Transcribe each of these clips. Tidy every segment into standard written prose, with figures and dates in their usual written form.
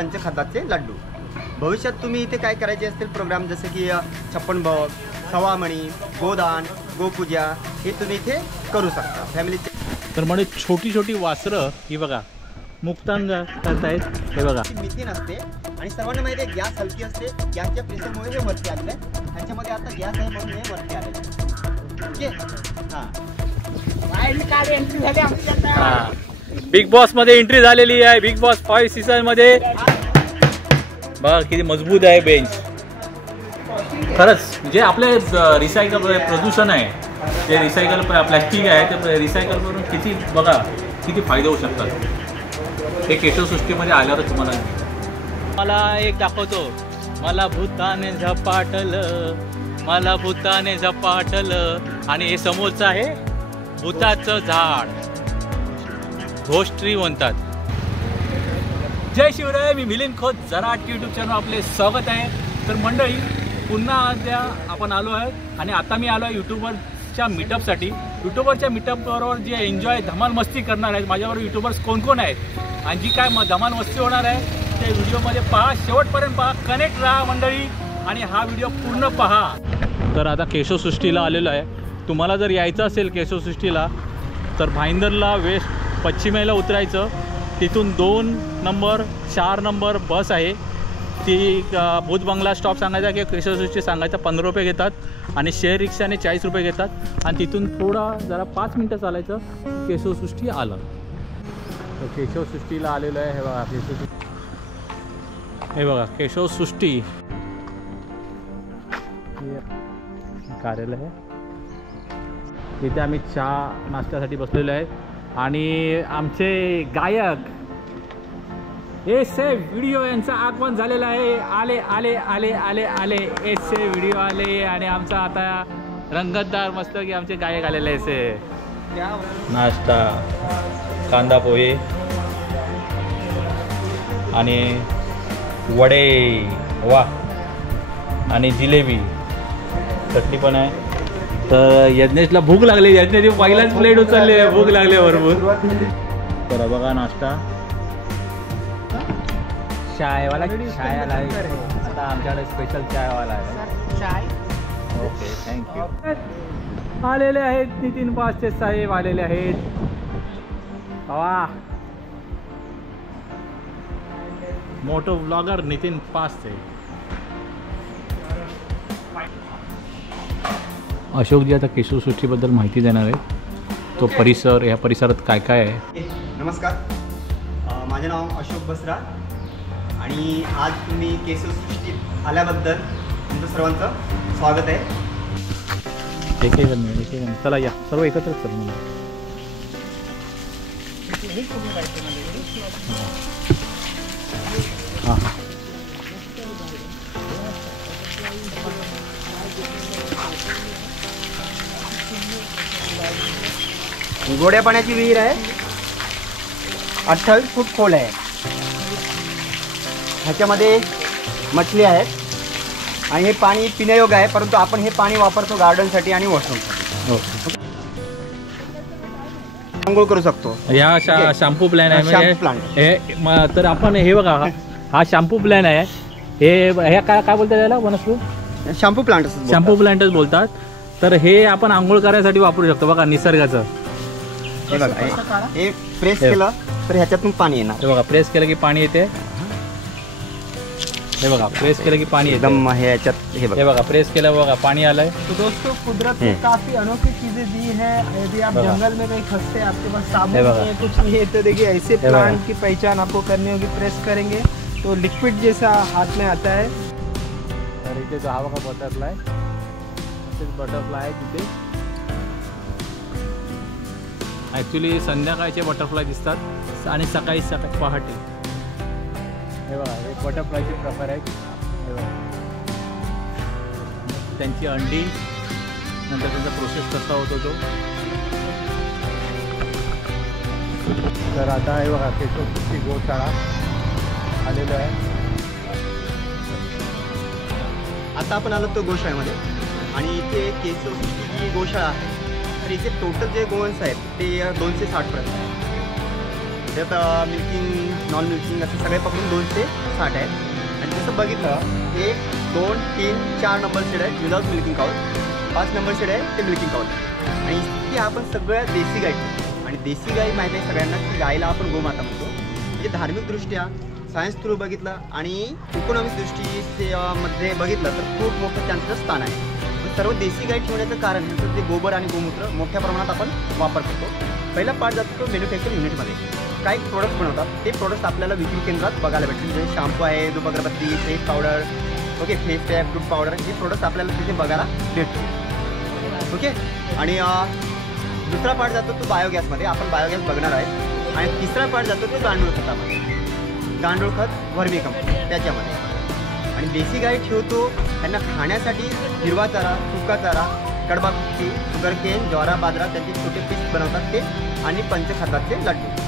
पंचखाद्याचे लड्डू। भविष्यात तुम्ही इथे काय करायचे असतील प्रोग्राम जसे की 56 भोग, सवामणी, गोदान, गोपूजा हे तुम्ही इथे करू शकता फॅमिलीचे। तर म्हणजे छोटी छोटी वासरं ही बघा मुक्तांग करतायत। हे बघा मिथेन असते आणि सर्वांना माहिती आहे गॅस हलकी असते, गॅसच्या प्रेशरमुळे हे वरती आले। त्यांच्यामध्ये आता गॅस आहे म्हणून हे वरती आले। ओके हां बिग बॉस मध्ये एंट्री झालेली आहे। बिग बॉस 5 सीझन मध्ये बघा किती मजबूत आहे बेंच। खरंच जे आपले रिसायकल प्रदूषण आहे, जे रिसायकल प्लास्टिक आहे ते रिसायकल करून किती बघा किती फायदे होऊ शकतात। हे केशवसृष्टीमध्ये आल्यावर तुम्हाला मला एक दाखवतो। मला भूताने झपाटलं, मला भूताने झपाटलं आणि हे समोरचं आहे भूताचं झाड, घोस्ट ट्री म्हणतात। जय शिवराय, मी मिलिंद खोत, जराट यूट्यूब चॅनल आपले स्वागत आहे। तर मंडळी पुन्हा उद्या आपण आलो आहे आणि आता मी आलो आहे यूट्यूबरच्या मीटअपसाठी। यूट्यूबरच्या मीटअपबरोबर जे एन्जॉय धमाल मस्ती करणार आहेत, माझ्याबरोबर यूट्यूबर्स कोण कोण आहेत आणि जी काय धमाल मस्ती होणार आहे ते व्हिडिओमध्ये पहा, शेवटपर्यंत पहा, कनेक्ट राहा मंडळी आणि हा व्हिडिओ पूर्ण पहा। तर आता केशवसृष्टीला आलेलो आहे। तुम्हाला जर यायचं असेल केशवसृष्टीला तर भाईंदरला वेस्ट पश्चिमेला उतरायचं, तिथून 2 नंबर 4 नंबर बस आहे ती भूत बंगला स्टॉप सांगायचा की केशवसृष्टी सांगायचा 15 रुपये घेतात आणि शेअर रिक्षाने 40 रुपये घेतात आणि तिथून थोडा जरा 5 मिनटं चालायचं केशवसृष्टी आलं। तर केशवसृष्टीला आलेलं आहे। हे बघा केशवसृष्टी, हे बघा केशवसृष्टी कार्यालय आहे। तिथे आम्ही चहा नाश्त्यासाठी बसलेलो आहे आणि आमचे गायक एसे व्हिडिओ यांचं आगमन झालेलं आहे। आले आले आले आले आले एसे व्हिडिओ आले आणि आमचा आता रंगतदार मस्त की आमचे गायक आलेले एसे। नाश्ता, कांदा पोहे आणि वडे, वा आणि जिलेबी, चटणी पण आहे। तर यज्ञेशला भूक लागली, यज्ञेशची पहिलाच प्लेट उचलली आहे, भूक लागली भरपूर। तर बघा नाश्ता, चायवाला चायवाला आता आमच्याकडे स्पेशल चायवाला आहे। चाय ओके थँक्यू। आलेले आहेत नितीन पास्ते साहेब आलेले आहेत। वा मोठो ब्लॉगर नितीन पास्ते। अशोकजी आता केशवसृष्टीबद्दल माहिती देणार आहे। तो परिसर, या परिसरात काय काय आहे। नमस्कार, माझे नाव अशोक बसरा आणि आज तुम्ही केशवसृष्टीत आल्याबद्दल तुमचं सर्वांचं स्वागत आहे। एक चला या सर्व एकत्रच करू मला। हां गोड्या पाण्याची विहीर आहे, 28 फूट खोल आहे। ह्याच्यामध्ये मछली आहेत आणि हे पाणी पिण्यायोग्य आहे, परंतु आपण हे पाणी वापरतो गार्डनसाठी आणि वॉशरूमसाठी। अंघोळ करू शकतो। या शॅम्पू प्लॅन आहे शॅम्पू प्लांट हे। तर आपण हे बघा हा शॅम्पू प्लॅन आहे। हे काय बोलतात याला वनस्पती? शॅम्पू प्लांट, शॅम्पू प्लांटच बोलतात। तर हे आपण आंघोळ करायसाठी वापरू शकतो बघा, निसर्गाचं। हे बघा, हे प्रेस केलं तर ह्याच्यातून पाणी येणार। हे बघा प्रेस केलं की पाणी येते। हे बघा प्रेस केलं की पाणी एकदम हे याच्यात हे बघा प्रेस केलं बघा पाणी आलंय। तो दोस्तों कुदरत ने काफी अनोखी चीजें दी है। यदि आप जंगल में कहीं फंसते हैं, आपके पास साबुन नहीं है, कुछ नहीं है, तो देखिए ऐसे प्लांट की पहचान आपको करनी होगी। प्रेस करेंगे तो लिक्विड जैसा हाथ में आता है। तर इथे जो हा बघा बटरफ्लाय, बटरफ्लाय आहे तिथे। ॲक्च्युली संध्याकाळचे बटरफ्लाय दिसतात आणि सकाळी पहाटे। हे बघा हे बटरफ्लायचे प्रकार आहेत। हे बघा त्यांची अंडी, नंतर त्यांचा प्रोसेस कसा होतो तो। तर आता हे बघा केशवसृष्टी गोशाळा आलेलो आहे। आता आपण आलो तो गोशाळेमध्ये आणि इथे केशवसृष्टी जी गोशाळा आहे तर इथे टोटल जे गोवंश आहेत ते 260 पर्यंत आहे। त्यात मिल्किंग नॉन मिल्किंग असं सगळे पकडून 260 आहेत. आणि जसं बघितलं 1 2 3 4 नंबर शेड आहे without milking couch, 5 number shed आहे ते मिल्किंग काउच. आणि ती आपण सगळ्या देशी गाय ठेवतो. आणि देशी गाय माहिती आहे सगळ्यांना की गायला आपण गोमाता म्हणतो. म्हणजे धार्मिकदृष्ट्या सायन्स थ्रू बघितलं आणि इकॉनॉमिक दृष्टीमध्ये बघितलं तर खूप मोठं त्यांचं स्थान आहे. सर्व देशी गाय ठेवण्याचं कारण ह्याचं ते गोबर आणि गोमूत्र मोठ्या प्रमाणात आपण वापर करतो. पहिला पार्ट जातो तो मॅन्युफॅक्चरिंग युनिटमध्ये. काही प्रोडक्ट बनवतात ते प्रोडक्ट आपल्याला विक्री केंद्रात बघायला भेटतील. जसे शॅम्पू आहे, धूप अगरबत्ती, face powder, okay, face pack, दूध पावडर, हे प्रोडक्ट आपल्याला तिथे बघायला भेटतो. ओके. आणि दुसरा पार्ट जातो तो बायोगॅसमध्ये. आपण बायोगॅस बघणार आहे. आणि तिसरा पार्ट जातो तो गांडूळ खतामध्ये. गांडूळ खत वर्मी कंपोस्ट त्याच्यामध्ये. आणि देशी गाय ठेवतो त्यांना खाण्यासाठी हिरवा चारा, सुका चारा, कडबा कुट्टी, शुगरकेन, ज्वारा, बाजरा त्यांचे छोटे पीस बनवतात ते, आणि पंचखाद्याचे लड्डू.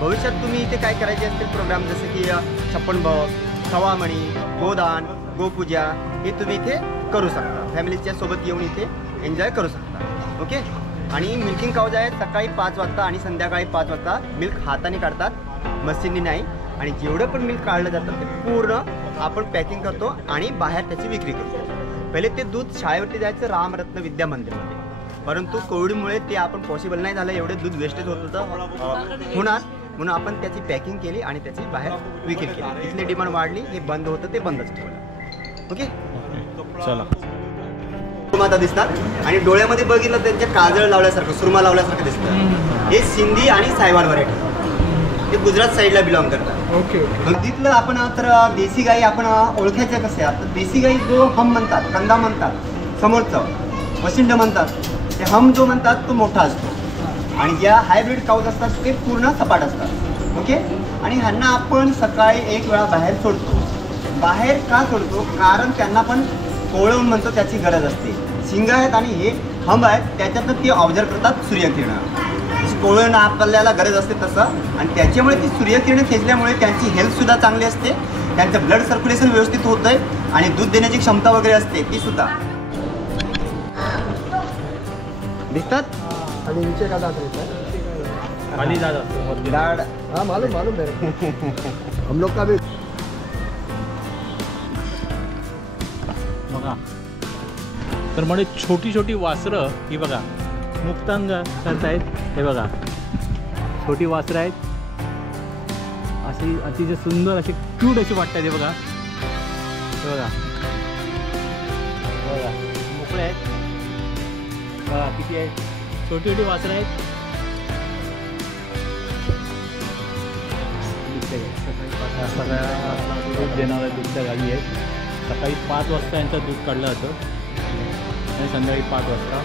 भविष्यात तुम्ही इथे काय करायचे असतील प्रोग्राम जसे की 56 भोग, सवामणी, गोदान, गोपूजा हे तुम्ही इथे करू शकता. फॅमिलीच्या सोबत येऊन इथे एन्जॉय करू शकता. ओके. आणि मिल्किंग काउज आहे सकाळी 5 वाजता आणि संध्याकाळी 5 वाजता मिल्क हाताने काढतात, मशीननी नाही. आणि जेवढं पण मिल्क काढलं जातं ते पूर्ण आपण पॅकिंग करतो आणि बाहेर त्याची विक्री करतो. पहिले ते दूध शाळेवरती जायचं रामरत्न विद्या मंदिरमध्ये, परंतु कोविडमुळे ते आपण पॉसिबल नाही झालं. एवढे दूध वेस्टेज होत होतं होणार, म्हणून आपण त्याची पॅकिंग केली आणि त्याची बाहेर विक्री केली. इथली डिमांड वाढली, हे बंद होतं ते बंदच ठेवलं. ओके. चला. सुरमाता दिसतात आणि डोळ्यामध्ये बघितलं त्यांच्या काजळ लावल्यासारखं, सुरमा लावल्यासारखं दिसतं. हे सिंधी आणि सायवान व्हरायटी, ते गुजरात साईडला बिलॉंग करतात. ओके. तिथलं आपण तर देशी गाई आपण ओळखायचं कसे आहे. तर देशी गाई जो हम म्हणतात, कंदा म्हणतात, समोरचं वशिंड म्हणतात, ते हम जो म्हणतात तो मोठा असतो. आणि ज्या हायब्रिड काऊज असतात ते पूर्ण सपाट असतात. ओके. आणि ह्यांना आपण सकाळी एक वेळा बाहेर सोडतो. बाहेर का सोडतो? कारण त्यांना पण कोळवून म्हणतो त्याची गरज असते. शिंग आहेत आणि हे हम आहेत त्याच्यातनं ते ऑब्झर्व करतात सूर्यकिरणं. कोळवून आपल्याला गरज असते तसं, आणि त्याच्यामुळे ती सूर्यकिरणं खेचल्यामुळे त्यांची हेल्थसुद्धा चांगली असते, त्यांचं ब्लड सर्क्युलेशन व्यवस्थित होत आहे आणि दूध देण्याची क्षमता वगैरे असते ती सुद्धा. दिसतात. आणि नीचे का दात रहता खाली जात असतो लाड. हाँ मालूम मेरे हम लोग का भी. बघा तर म्हणजे छोटी छोटी वासरं ही बघा मुक्तांग करतायत. हे बघा छोटी वासरं आहेत, अशी अतिशय सुंदर अशी क्यूट अशी वाटतात. हे बघा, हे बघा, बघा मोकळे आहेत. बघा किती आहेत, छोटी छोटी वासरं आहेत. सगळ्या दूध देणाऱ्या दूधच्या गाई आहेत. सकाळी 5 वाजता यांचं दूध काढलं जातं आणि संध्याकाळी 5 वाजता.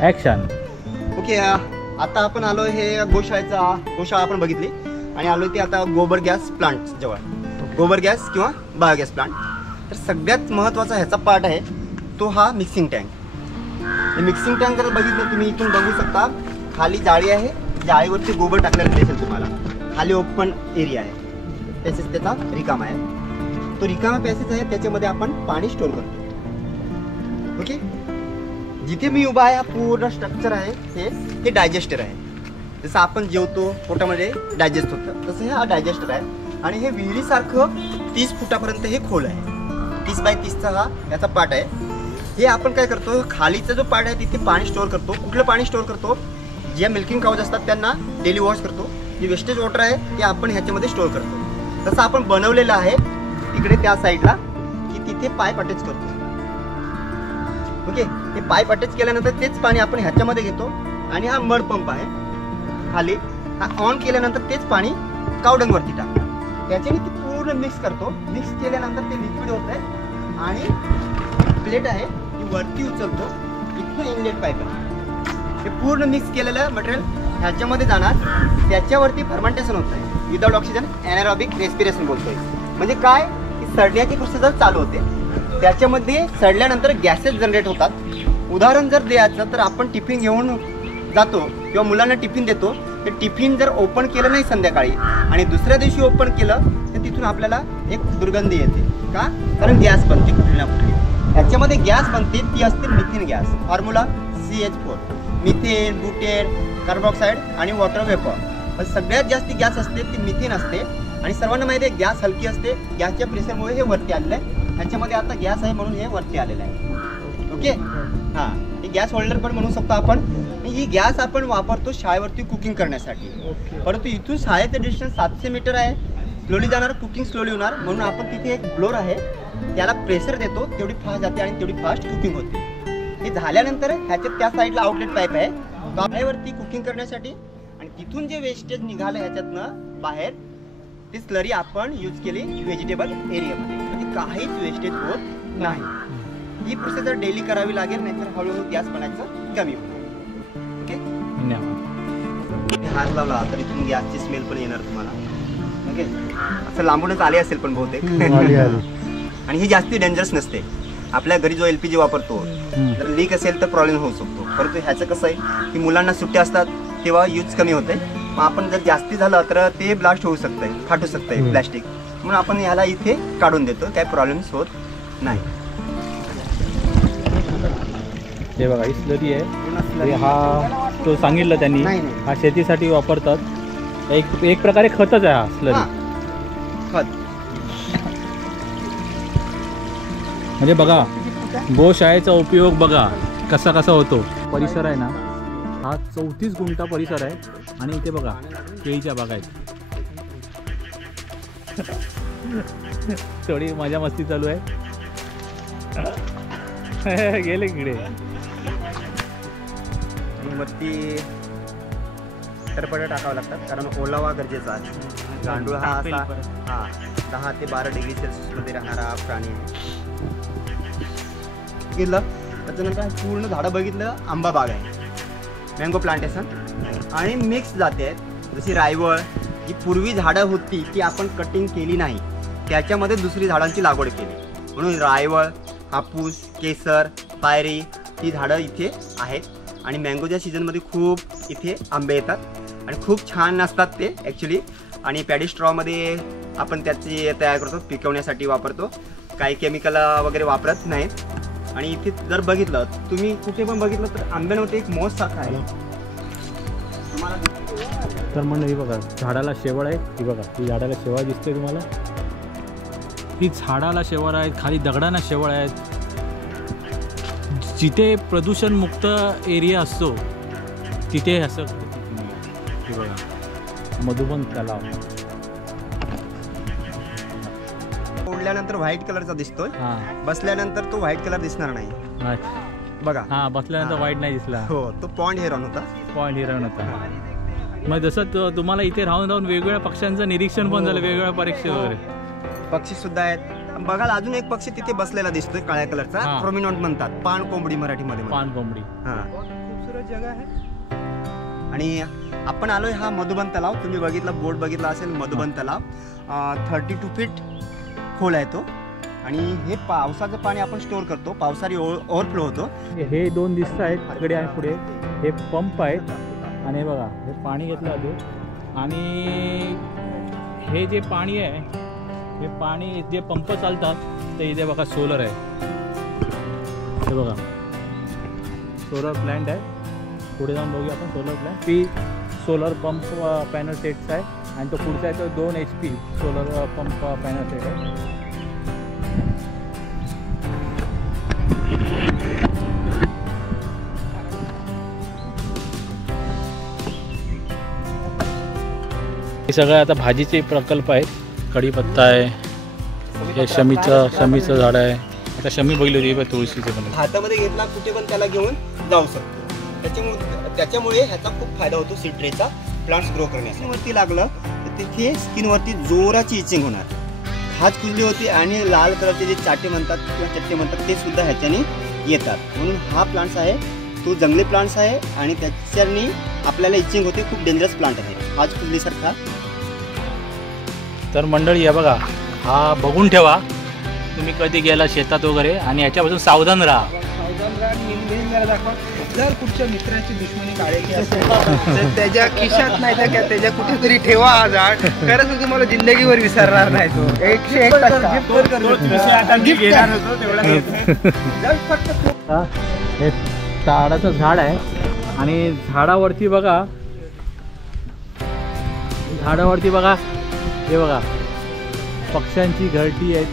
ॲक्शन. ओके. आता आपण आलो हे गोशाळा आपण बघितली आणि आलो ते आता गोबर गॅस प्लांट जवळ. गोबर गॅस किंवा बायोगॅस प्लांट. तर सगळ्यात महत्त्वाचा ह्याचा पार्ट आहे तो हा मिक्सिंग टँक. हे मिक्सिंग टँक जर बघितलं तुम्ही इथून बघू शकता, खाली जाळी आहे, जाळीवरती गोबर टाकलेलं दिसेल तुम्हाला. खाली ओपन एरिया आहे, पॅसेज त्याचा रिकामा आहे. तो रिकामा पॅसेज आहे त्याच्यामध्ये आपण पाणी स्टोर करतो. ओके. जिथे मी उभा आहे हा पूर्ण स्ट्रक्चर आहे हे डायजेस्टर आहे. जसं आपण जेवतो पोटामध्ये डायजेस्ट होतं तसं हे हा डायजेस्टर आहे. आणि हे विहिरीसारखं 30 फुटापर्यंत हे खोल आहे. 30 बाय 30चा हा याचा पार्ट आहे. हे आपण काय करतो, खालीचा जो पार्ट आहे तिथे पाणी स्टोअर करतो. कुठलं पाणी स्टोअर करतो? ज्या मिल्किंग काऊज असतात त्यांना डेली वॉश करतो. जे वेस्टेज वॉटर आहे ते आपण ह्याच्यामध्ये स्टोअर करतो. तसं आपण बनवलेलं आहे तिकडे त्या साईडला की तिथे पाईप अटॅच करतो. ओके. हे पाईप अटॅच केल्यानंतर तेच पाणी आपण ह्याच्यामध्ये घेतो. आणि हा मड पंप आहे खाली, हा ऑन केल्यानंतर तेच पाणी कावडंगवरती टाकतो. त्याच्याने ते पूर्ण मिक्स करतो. मिक्स केल्यानंतर ते लिक्विड होत आहे आणि प्लेट आहे ती वरती उचलतो. इथं इनलेट पाईप आहे. हे पूर्ण मिक्स केलेलं मटेरियल ह्याच्यामध्ये जाणार. त्याच्यावरती फर्मेंटेशन होत आहे विदाउट ऑक्सिजन, एनारोबिक रेस्पिरेशन बोलतोय. म्हणजे काय की सडण्याची प्रोसेस चालू होते. त्याच्यामध्ये सडल्यानंतर गॅसेस जनरेट होतात. उदाहरण जर द्यायचं तर आपण टिफिन घेऊन जातो किंवा मुलांना टिफिन देतो. ते टिफिन जर ओपन केलं नाही संध्याकाळी आणि दुसऱ्या दिवशी ओपन केलं तर तिथून आपल्याला एक दुर्गंधी येते. का? कारण गॅस बनते कुठली ना कुठली. ह्याच्यामध्ये गॅस बनते ती असते methane gas, formula CH4. Methane, butane, carbon oxide आणि वॉटर वेपर. पण सगळ्यात जास्त गॅस असते ती मिथेन असते. आणि सर्वांना माहिती आहे गॅस हलकी असते, गॅसच्या प्रेशरमुळे हे वरती आलेलं आहे. ह्याच्यामध्ये आता गॅस आहे म्हणून हे वरती आलेलं आहे. ओके, हां, हे गॅस होल्डर पण म्हणू शकतो आपण. ही गॅस आपण वापरतो शाळेवरती कुकिंग करण्यासाठी. परंतु इथून शाळेचं डिस्टन्स 700 मीटर आहे. स्लोली जाणार, कुकिंग स्लोली होणार, म्हणून आपण तिथे एक ब्लोअर आहे त्याला प्रेशर देतो, तेवढी फास्ट जाते आणि तेवढी फास्ट कुकिंग होते. हे झाल्यानंतर ह्याच्यात त्या साईडला आउटलेट पाईप आहे शाळेवरती कुकिंग करण्यासाठी. आणि तिथून जे वेस्टेज निघालं ह्याच्यातनं बाहेर ती स्लरी आपण यूज केली व्हेजिटेबल एरियामध्ये. म्हणजे काहीच वेस्टेज होत नाही. ही प्रोसेस डेली करावी लागेल, नाहीतर हळूहळू गॅस बनायचं कमी होणार. ओके, हात लावला तर इथून गॅसची स्मेल पण येणार तुम्हाला. ओके, असं लांबूनच आले असेल पण बहुतेक. आणि ही जास्ती डेंजरस नसते. आपल्या घरी जो LPG वापरतो जर लीक असेल तर प्रॉब्लेम होऊ शकतो. परंतु ह्याचं कसं आहे की मुलांना सुट्ट्या असतात तेव्हा यूज कमी होते. मग आपण जर जास्ती झालं तर ते ब्लास्ट होऊ शकतंय, फाटू शकतंय प्लॅस्टिक. म्हणून आपण ह्याला इथे काढून देतो, काही प्रॉब्लेम्स होत नाही. हे बघा, ही स्लरी आहे. हा तो सांगितलं त्यांनी, हा शेतीसाठी वापरतात. एक प्रकारे खतच आहे हा स्लरी. खत म्हणजे बघा, गोशाळेचा उपयोग बघा कसा कसा होतो. परिसर आहे ना हा 34 गुंठा परिसर आहे. आणि इथे बघा केळीच्या बागा आहेत. थोडी मजा मस्ती चालू आहे. गेले इकडे. वरती सरपट्या टाकावं लागतात कारण ओलावा गरजेचा आहे. गांडूळ हा असा 10 ते 12 डिग्री सेल्सिअसमध्ये राहणारा प्राणी आहे. गेलं त्याच्यानंतर पूर्ण झाडं बघितलं, आंबा बाग आहे, मँगो प्लांटेशन आणि मिक्स जाते आहेत. जशी रायवळ जी पूर्वी झाडं होती ती आपण कटिंग केली नाही, त्याच्यामध्ये दुसरी झाडांची लागवड केली. म्हणून रायवळ, हापूस, केसर, पायरी ही झाडं इथे आहेत. आणि मँगोच्या सीझनमध्ये खूप इथे आंबे येतात आणि खूप छान असतात ते ॲक्च्युली. आणि पॅडी स्ट्रॉमध्ये आपण त्याची तयार करतो, पिकवण्यासाठी वापरतो. काही केमिकल वगैरे वापरत नाहीत. आणि इथे जर बघितलं तुम्ही कुठे पण बघितलं तर आंब्यामध्ये एक मोस सारखा आहे तुम्हाला. तर म्हणून ही बघा झाडाला शेवळ आहे. ही बघा, ही झाडाला शेवळ दिसते तुम्हाला. ही झाडाला शेवळ आहेत, खाली दगडांना शेवळ आहेत. जिथे प्रदूषणमुक्त एरिया असतो तिथे असं हे बघा मधुबन तलाव. ओढल्यानंतर व्हाईट कलरचा दिसतोय, बसल्यानंतर तो व्हाईट कलर दिसणार नाही. बघा, हा, बसल्यानंतर व्हाईट नाही दिसला. हो, तो पॉइंट हेरॉन होता. पॉइंट हिरण होता. मग जसं तुम्हाला इथे राहून राहून वेगवेगळ्या पक्ष्यांचं निरीक्षण पण झालं, वेगवेगळ्या परीक्षे वगैरे. पक्षी सुद्धा आहेत. बघाल अजून एक पक्षी तिथे बसलेला दिसतोय काळ्या कलरचा, प्रोमिनॉन्ट म्हणतात, पान कोंबडी मराठीमध्ये. पान कोंबडी. हा, खूबसूरत जगह आहे. आणि आपण आलोय हा मधुबन तलाव. तुम्ही बघितला, बोर्ड बघितला असेल, मधुबन तलाव 32 फीट खोल आहे तो. आणि हे पावसाचं पाणी आपण स्टोअर करतो, पावसाळी ओव्हरफ्लो होतो. हे 2 दिसत आहेत तिकडे आणि पुढे हे पंप आहेत. आणि हे बघा, हे पाणी घेतलं जाते. आणि हे जे पाणी आहे, हे पाणी जे पंप चालतात ते इथे बघा सोलर आहे. हे बघा सोलर प्लॅन्ट आहे. पुढे जाऊन बघूया आपण सोलर प्लॅन्ट. ती सोलर पंप पॅनल सेटचा आहे. आणि तो पुढचा आहे तो 2 HP solar pump panel set आहे. हे सगळं आता भाजीचे प्रकल्प आहेत. कढीपत्ता आहे, हे शमीचं झाड आहे. आता शमी बघली होती तुळशीचे पण. हातामध्ये घेतला कुठे पण त्याला घेऊन जाऊ शकतो. त्याच्यामुळे ह्याचा खूप फायदा होतो सीड ट्रेचा प्लांट्स ग्रो करण्यासाठी. वरती लागलं तर तिथे स्किनवरती जोराची इचिंग होणार, खाज कुजली होती. आणि लाल कलरचे जे चाटे म्हणतात किंवा चट्टे म्हणतात ते सुद्धा ह्याच्याने येतात. म्हणून हा प्लांट्स आहे तो जंगली प्लांट्स आहे आणि त्याच्याने आपल्याला इचिंग होते. खूप डेंजरस प्लांट आहे, खाज कुजलीसारखा. तर मंडळी या बघा, हा बघून ठेवा तुम्ही कधी गेला शेतात वगैरे. आणि याच्यापासून सावधान राहा. जर कुठच्या मित्राची दुश्मनी काढायची असेल तर त्याच्या खिशात नाही तर काय त्याच्या कुठेतरी ठेवा हा झाड. खरंच तुम्हाला जिंदगीवर विसरणार नाही तो. 101% हे ताडाचं झाड आहे. आणि झाडावरती बघा, हे बघा पक्ष्यांची घरटी आहेत.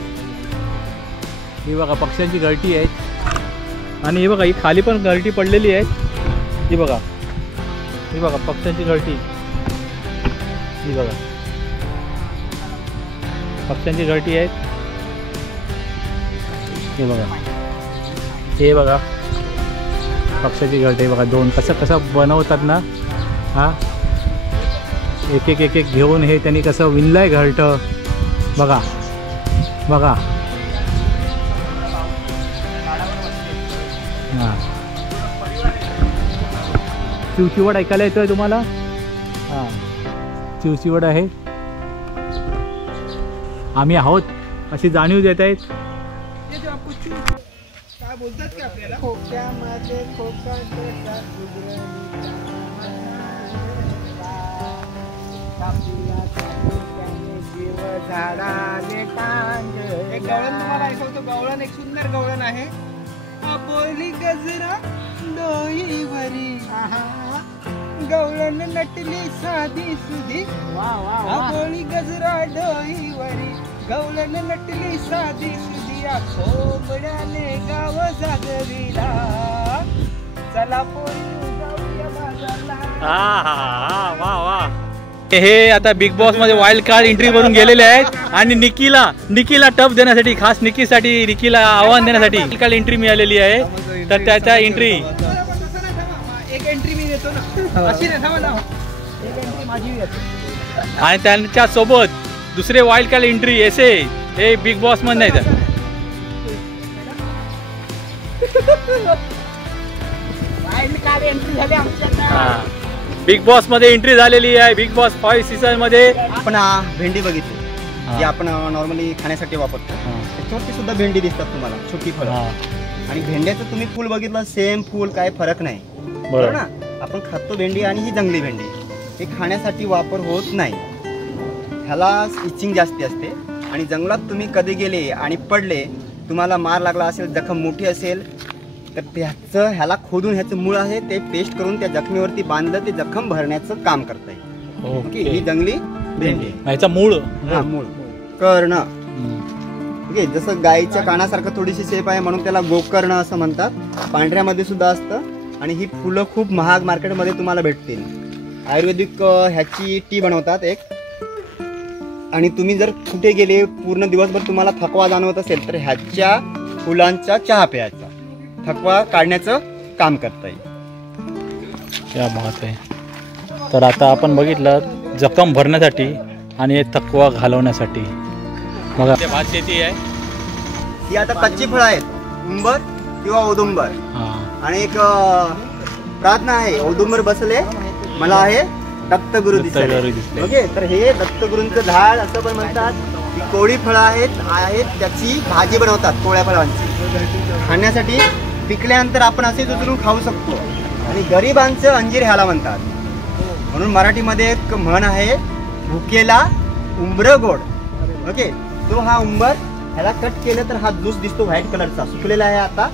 ही बघा पक्ष्यांची घरटी आहेत. आणि हे बघा ही खाली पण घरटी पडलेली आहे. ही बघा पक्ष्यांची घरटी. ही बघा पक्ष्यांची घरटी आहेत. हे बघा पक्ष्याची घरटी बघा. दोन कसं बनवतात ना. हा एक एक घेऊन हे त्यांनी कसं विणलंय घरटं. बघा हां चिवचिवड ऐकायला येतोय तुम्हाला. हां चिवचिवड आहे. आम्ही आहोत अशी जाणीव देत आहेत. काय बोलतात की आपल्याला खोक्यामध्ये खोका जीव झाडाले टांग. एक गवळण तुम्हाला ऐकवतो. गवळण एक सुंदर गवळण आहे. बोली गजरा डोईवरी गवळण नटली साधी सुधी. बोली गजरा डोईवरी गवळण नटली साधी सुधी. खोबड्याने गाव जागविला. चला पोरी जाऊया बाजारला. वा. हे आता बिग बॉस मध्ये वाईल्ड कार्ड एंट्री करून गेलेले आहेत. आणि निकीला टफ देण्यासाठी, खास निकीला आव्हान देण्यासाठी वाईल्ड कार्ड एंट्री मिळालेली आहे. तर त्याच्या एंट्री एक एंट्री मी देतो ना. अशी नाही थांबा ना. एक एंट्री माझी देतो. आणि त्यांच्या सोबत दुसरे वाईल्ड कार्ड एंट्री एसे हे बिग बॉस मध्ये नाही. वाईल्ड कार्ड एंट्री झाली आमच्या. बिग बॉस मध्ये एंट्री झालेली आहे. बिग बॉस 5 सीझन मध्ये आपण भेंडी बघितली जी आपण नॉर्मली खाण्यासाठी वापरतो. त्याच्यावरती सुद्धा भेंडी दिसतात तुम्हाला, छोटी फळं. आणि भेंड्याचं तुम्ही फुल बघितलं, सेम फुल, काय फरक नाही. बरोबर ना. आपण खातो भेंडी आणि ही जंगली भेंडी, हे खाण्यासाठी वापर होत नाही. ह्याला इचिंग जास्ती असते. आणि जंगलात तुम्ही कधी गेले आणि पडले, तुम्हाला मार लागला असेल, जखम मोठी असेल, तर ह्याला खोदून ह्याचं मूळ आहे ते पेस्ट करून त्या जखमेवरती बांधलं, ते जखम भरण्याचं काम करत आहे. ओके. ही जंगली भेंडी. ह्याचा मूळ कर्ण. ओके. जसं गायीच्या कानासारखं थोडीशी शेप आहे म्हणून त्याला गोकर्ण असं म्हणतात. पांढऱ्यामध्ये सुद्धा असतं. आणि ही फुलं खूप महाग मार्केटमध्ये तुम्हाला भेटतील. आयुर्वेदिक ह्याची टी बनवतात एक. आणि तुम्ही जर कुठे गेले, पूर्ण दिवसभर तुम्हाला थकवा जाणवत असेल, तर ह्याच्या फुलांचा चहा प्यायचा. थकवा काढण्याचं काम करता येईल. क्या बात आहे. तर आता आपण बघितलं जखम भरण्यासाठी आणि थकवा घालवण्यासाठी. बघा भात शेती आहे. ही आता कच्ची फळं आहेत, उंबर किंवा औदुंबर. आणि एक प्रार्थना आहे, औदुंबर बसले मला आहे दत्तगुरु दिसले. ओके. तर हे दत्तगुरूंचं झाड असं पण म्हणतात. ही कोळी फळं आहेत त्याची भाजी बनवतात, कोळ्या फळांची खाण्यासाठी. पिकल्यानंतर आपण असेच उचलून खाऊ शकतो. आणि गरिबांचं अंजीर ह्याला म्हणतात. म्हणून मराठीमध्ये एक म्हण आहे, भुकेला उंबर गोड. ओके. तो हा उंबर ह्याला कट केलं तर हा ज्यूस दिसतो व्हाईट कलरचा, सुकलेला आहे आता.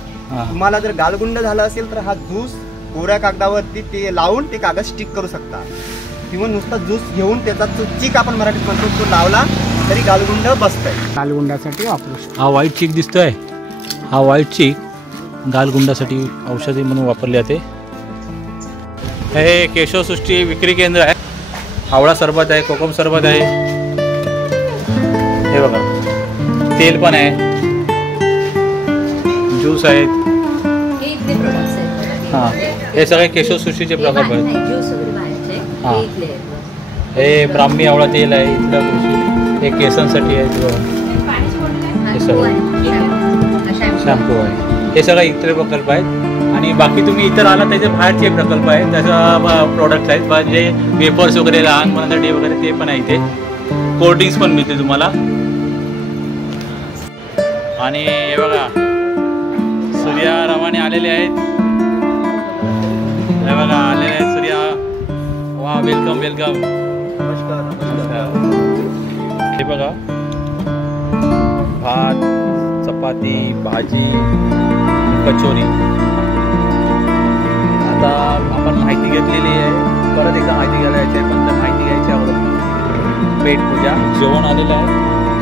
तुम्हाला जर गालगुंड झालं असेल तर हा ज्यूस कोऱ्या कागदावरती ते लावून ते कागद स्टिक करू शकता. किंवा नुसता ज्यूस घेऊन त्याचा जो चीक आपण मराठीत म्हणतो तो लावला तरी गालगुंड बसतंय. गालगुंडासाठी वापरू शकतो. हा व्हाईट चीक दिसतोय. हा व्हाईट चीक गालगुंडासाठी औषधी म्हणून वापरले जाते. हे केशवसृष्टी विक्री केंद्र आहे. आवळा सरबत आहे, कोकम सरबत आहे. हे बघा तेल पण आहे, ज्यूस आहेत. हां हे सगळे केशवसृष्टीचे प्रकार आहेत. हां हे ब्राह्मी आवळा तेल आहे इथलं. हे केसांसाठी आहे. हे सगळं शॅम्पू आहे. हे सगळं इतर प्रकल्प आहेत. आणि बाकी तुम्ही इतर आला त्याचे बाहेरचे प्रकल्प आहेत, त्याचा प्रोडक्ट्स आहेत. म्हणजे वेपर्स वगैरे लहान मुलांसाठी वगैरे ते पण आहे इथे. कोल्ड्रिंक्स पण मिळते तुम्हाला. आणि हे बघा सूर्या रवाने आलेले आहेत. हे बघा आलेले आहेत सूर्या. वा वेलकम वेलकम. हे बघा भात, चपाती, भाजी, कचोरी. आता आपण माहिती घेतलेली आहे, परत एकदा माहिती घ्यायला यायची आहे, पण त्या माहिती घ्यायच्या अगोदर पेट पूजा जेवण आलेलं आहे,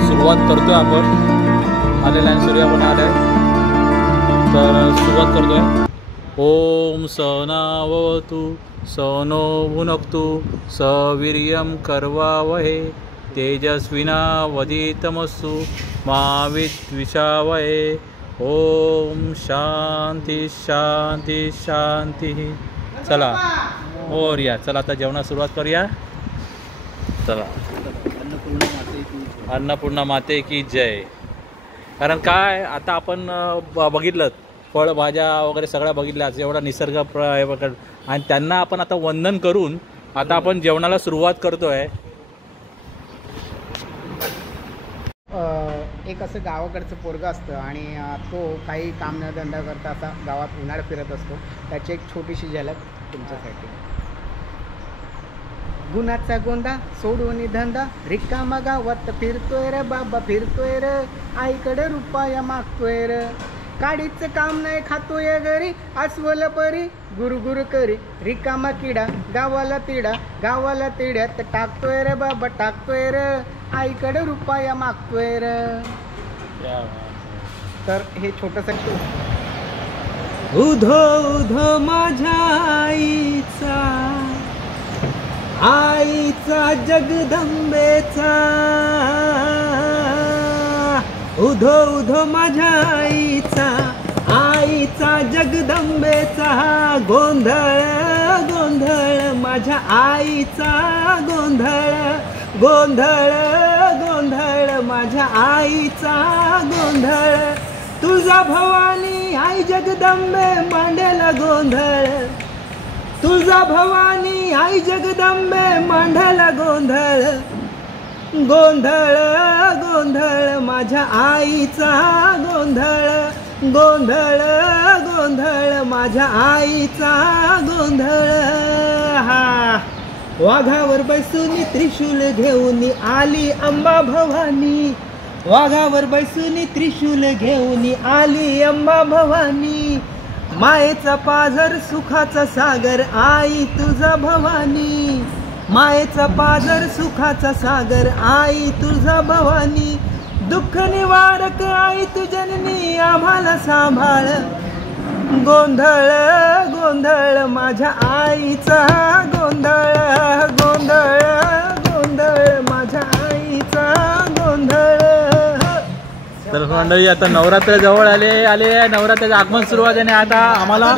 सुरुवात करतोय आपण. आलेला आहे सूर्य पण आला आहे, तर सुरुवात करतोय. ओम सहनावतु सहनो भुनक्तु सवीर्यं कर्वावहे तेजस्विनावधीतमस्तु मा विद्विषावहे. ओम शांती शांती शांती. चला और या चला आता जेवणास सुरुवात करूया. चला अन्नपूर्णा माते की जय. कारण काय आता आपण बघितलं फळभाज्या वगैरे सगळ्या बघितल्या, एवढा निसर्ग आणि त्यांना आपण आता वंदन करून आता आपण जेवणाला सुरुवात करतोय. एक असं गावाकडचं पोरगा असतं आणि तो काही काम न धंदा करता असा गावात उन्हाळा फिरत असतो. त्याची एक छोटीशी झलक तुमच्यासाठी. गुणाचा गोंदा सोडून धंदा रिकामा गावात फिरतोय रे बाबा फिरतोय रे, आईकडे रुपया मागतोय रे, काडीचं काम नाही खातोय घरी अस्वल परी गुरु करी, रिकामा किडा गावाला तिडा गावाला तिड्यात टाकतोय रे बाबा टाकतोय रे, आईकडे रुपया मागतोय रे. तर हे छोटंसं उधो उधो माझ्या आईचा जगदंबेचा, उधो उधो माझ्या आईचा जगदंबेचा, गोंधळ गोंधळ माझ्या आईचा गोंधळ, गोंधळ गोंधळ माझ्या आईचा गोंधळ, तुळजा भवानी आई जगदंबे मांडेला गोंधळ, तुळजा भवानी आई जगदंबे मांडला गोंधळ, गोंधळ गोंधळ माझ्या आईचा गोंधळ, गोंधळ गोंधळ माझ्या आईचा गोंधळ. हा वाघावर बसून त्रिशूल घेऊन आली अंबा भवानी, वाघावर बसून त्रिशूल घेऊन आली अंबा भवानी, मायेचा पाझर सुखाचा सागर आई तुझा भवानी, मायेचा पाझर सुखाचा सागर आई तुझा भवानी, दुःख निवारक आई तू जननी आम्हाला सांभाळ, गोंधळ गोंधळ माझ्या आईचा गोंधळ, गोंधळ गोंधळ माझ्या आईचा गोंधळ. तर मंडळी आता नवरात्र जवळ आले नवरात्राचं आगमन सुरुवात आहे. आता आम्हाला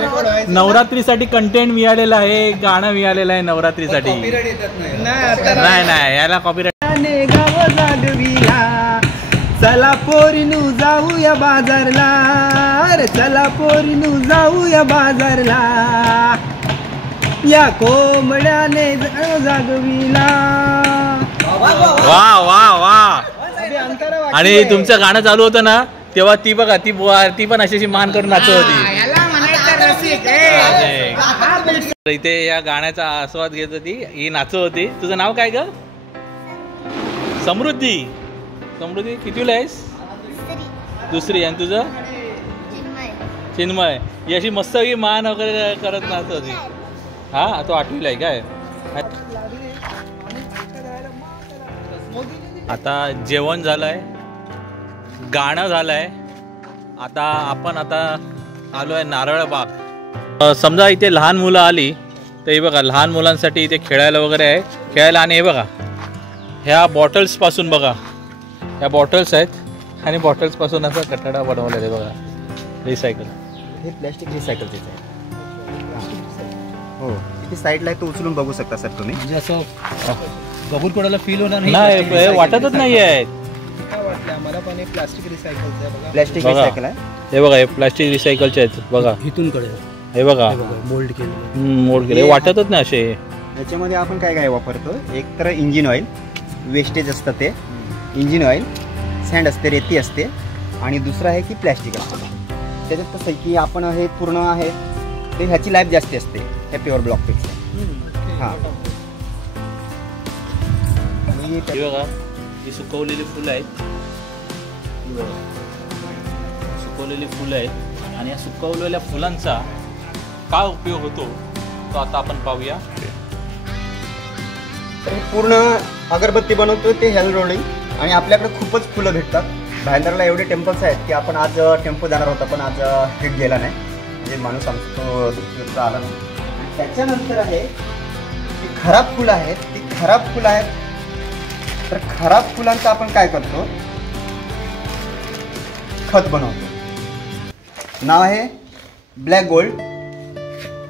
नवरात्रीसाठी कंटेंट मिळालेलं आहे, गाणं मिळालेलं आहे नवरात्रीसाठी. नाही याला कॉपीराइट. गाव जागविला चला पोरीनू जाऊया बाजारला रे, चला पोरीनू जाऊया बाजारला, या कोंबड्याने जागविला. वा वा वा. आणि तुमचं गाणं चालू होतं ना तेव्हा ती बघा ती पण अशी मान करून नाचत होती. इथे या गाण्याचा आस्वाद घेत होती, ही नाचत होती. तुझं नाव काय ग? समृद्धी. समृद्धी कितवीला आहेस? दुसरी. आणि तुझं? चिन्मय. ही अशी मस्त मान वगैरे करत नाचत होती. हा तो 8वीला आहे काय? आता जेवण झालंय, गाणं झालंय, आता आपण आलो आहे नारळ बाग. समजा इथे लहान मुलं आली तर हे बघा लहान मुलांसाठी इथे खेळायला वगैरे आहे, खेळायला. आणि हे बघा ह्या बॉटल्स पासून बघा, ह्या बॉटल्स आहेत आणि बॉटल्स पासून असा कठडा बनवलेला आहे बघा, रिसायकल. हे प्लॅस्टिक रिसायकलचेच आहे. हो इथे साईडला आहे, तो उचलून बघू शकता सर तुम्ही. म्हणजे असं बघून कोणाला फील होणार नाही, वाटतच नाही आहे. मला पण प्लास्टिक रिसायकलचं आहे बघा. प्लॅस्टिक रिसायकल आहे हे बघा, हे प्लास्टिक रिसायकलचे आहेत बघा. इथून कडे हे बघा मोल्ड केले, मोल्ड केले, वाटतच नाही असे. याच्यामध्ये आपण काय काय वापरतो, एक तर इंजिन ऑइल वेस्टेज असतं ते इंजिन ऑइल, सँड असते रेती असते, आणि दुसरं आहे की प्लॅस्टिक असतं. त्याच्यात कसं आहे की आपण हे पूर्ण आहे ते ह्याची लाईफ जास्ती असते हे प्युअर ब्लॉकपेक्षा. हां हे बघा ही सुकवलेली फुलं आहेत, सुकवलेली फुलं आहेत. आणि या सुकवलेल्या फुलांचा काय उपयोग होतो तो आता आपण पाहूया. तर हे पूर्ण अगरबत्ती बनवतो ते हेल रोलिंग. आणि आपल्याकडे खूपच फुलं भेटतात. भाईंदरला एवढे टेम्पल्स आहेत की आपण आज टेम्पो जाणार होता पण आज फिट गेला नाही, म्हणजे माणूस आमचा आला नाही. त्याच्यानंतर आहे की खराब फुलं आहेत, ती खराब फुलं आहेत. तर खराब फुलांचं आपण काय करतो, खत बनवतो. नाव आहे ब्लॅक गोल्ड.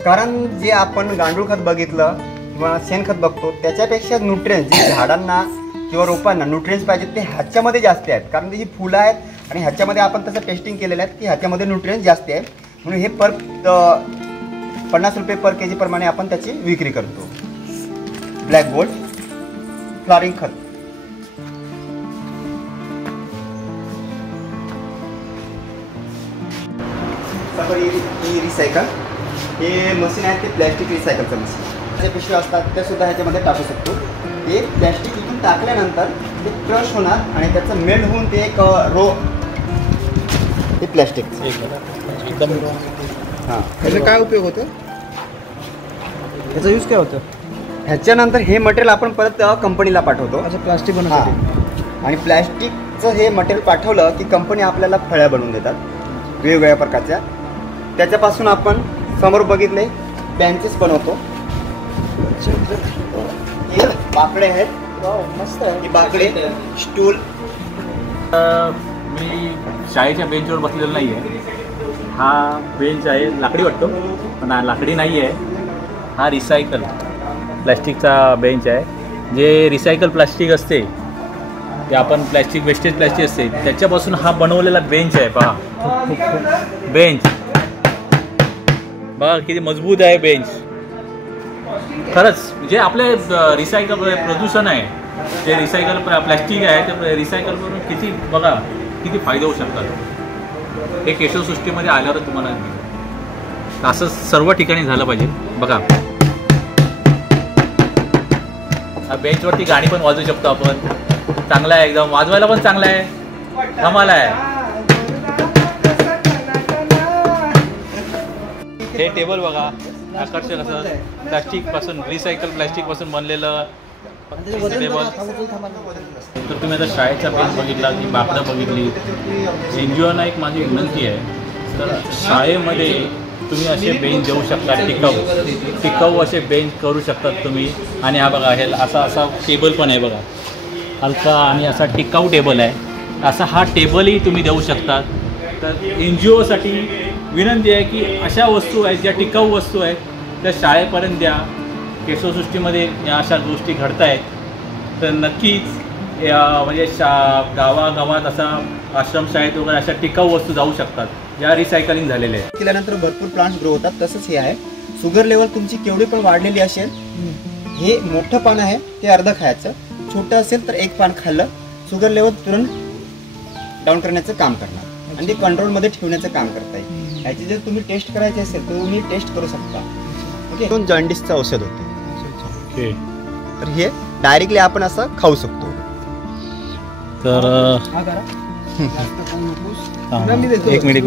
कारण जे आपण गांडूळ खत बघितलं किंवा शेणखत बघतो त्याच्यापेक्षा न्यूट्रिएंट्स जे झाडांना किंवा रोपांना न्यूट्रिएंट्स पाहिजेत ते ह्याच्यामध्ये जास्त आहेत. कारण ही फुलं आहेत आणि ह्याच्यामध्ये आपण तसं टेस्टिंग केलेलं आहे की ह्याच्यामध्ये न्यूट्रिएंट्स जास्त आहेत. म्हणून हे 50 रुपये पर के जी प्रमाणे आपण त्याची विक्री करतो. ब्लॅक गोल्ड फ्लॉरिंग खत. रिसायकल हे मशीन आहे ते प्लॅस्टिक रिसायकलचं मशीन. जे पिशवी असतात त्या सुद्धा ह्याच्यामध्ये टाकू शकतो. हे प्लॅस्टिक इथून टाकल्यानंतर ते क्रश होणार आणि त्याचं मेल्ट होऊन ते एक रो हे प्लॅस्टिक एकदम. हां, त्याचा काय उपयोग होतो, त्याचा यूज काय होतं. ह्याच्यानंतर हे मटेरियल आपण परत कंपनीला पाठवतो. अच्छा, प्लास्टिक बनवण्यासाठी. आणि प्लॅस्टिकचं हे मटेरियल पाठवलं की कंपनी आपल्याला फळ्या बनवून देतात वेगवेगळ्या प्रकारच्या. त्याच्यापासून आपण समोर बघितले बेंचेस बनवतो. हे बाकडे आहेत, मस्त आहे. हे बाकडे स्टूल. मी शाळेच्या बेंचवर बसलेलो नाही आहे. हा बेंच आहे, लाकडी वाटतो पण हा लाकडी नाही आहे. हा रिसायकल प्लॅस्टिकचा बेंच आहे. जे रिसायकल प्लॅस्टिक असते ते आपण प्लॅस्टिक वेस्टेज प्लॅस्टिक असते त्याच्यापासून हा बनवलेला बेंच आहे. पहा बेंच, बघा किती मजबूत आहे बेंच. खरंच जे आपले रिसायकल प्रदूषण आहे, जे रिसायकल प्लॅस्टिक आहे ते रिसायकल करून किती बघा किती फायदे होऊ शकतात. हे केशवसृष्टीमध्ये आल्यावर तुम्हाला मिळेल. असं सर्व ठिकाणी झालं पाहिजे. बघा बेंचवरती गाणी पण वाजवू शकतो आपण. चांगला आहे, एकदम वाजवायला पण चांगला आहे, कमाल आहे. हे टेबल बघा आकर्षक असं प्लॅस्टिक पासून रिसायकल प्लॅस्टिक पासून बनलेलं टेबल. तर तुम्ही आता शाळेचा बेंच बघितला की बाकडं बघितली. NGOना एक माझी विनंती आहे, तर शाळेमध्ये तुम्ही असे बेंच देऊ शकता, टिकाऊ असे बेंच करू शकतात तुम्ही. आणि हा बघा हे असा टेबल पण आहे बघा, हलका आणि असा टिकाऊ टेबल आहे. असा हा टेबलही तुम्ही देऊ शकतात. तर NGOसाठी विनंती आहे की अशा वस्तू आहेत ज्या टिकाऊ वस्तू आहेत त्या शाळेपर्यंत द्या. केशवसृष्टीमध्ये या अशा गोष्टी घडत आहेत तर नक्कीच म्हणजे गावागावात असा आश्रमशाळेत वगैरे अशा टिकाऊ वस्तू जाऊ शकतात ज्या रिसायकलिंग झालेल्या आहेत. केल्यानंतर भरपूर प्लांट्स ग्रो होतात. तसंच हे आहे. शुगर लेवल तुमची केवढी पण वाढलेली असेल, हे मोठं पान आहे ते अर्ध खायचं, छोटं असेल तर एक पान खाल्लं, शुगर लेवल तुरंत डाऊन करण्याचं काम करणार आणि ते कंट्रोलमध्ये ठेवण्याचं काम करता येईल. ह्याची जर तुम्ही टेस्ट करायची असेल तर तुम्ही टेस्ट करू शकता. ओके, दोन जॉन्डिसचं औषध होते. तर हे डायरेक्टली आपण असं खाऊ शकतो. तर एक मिनिट.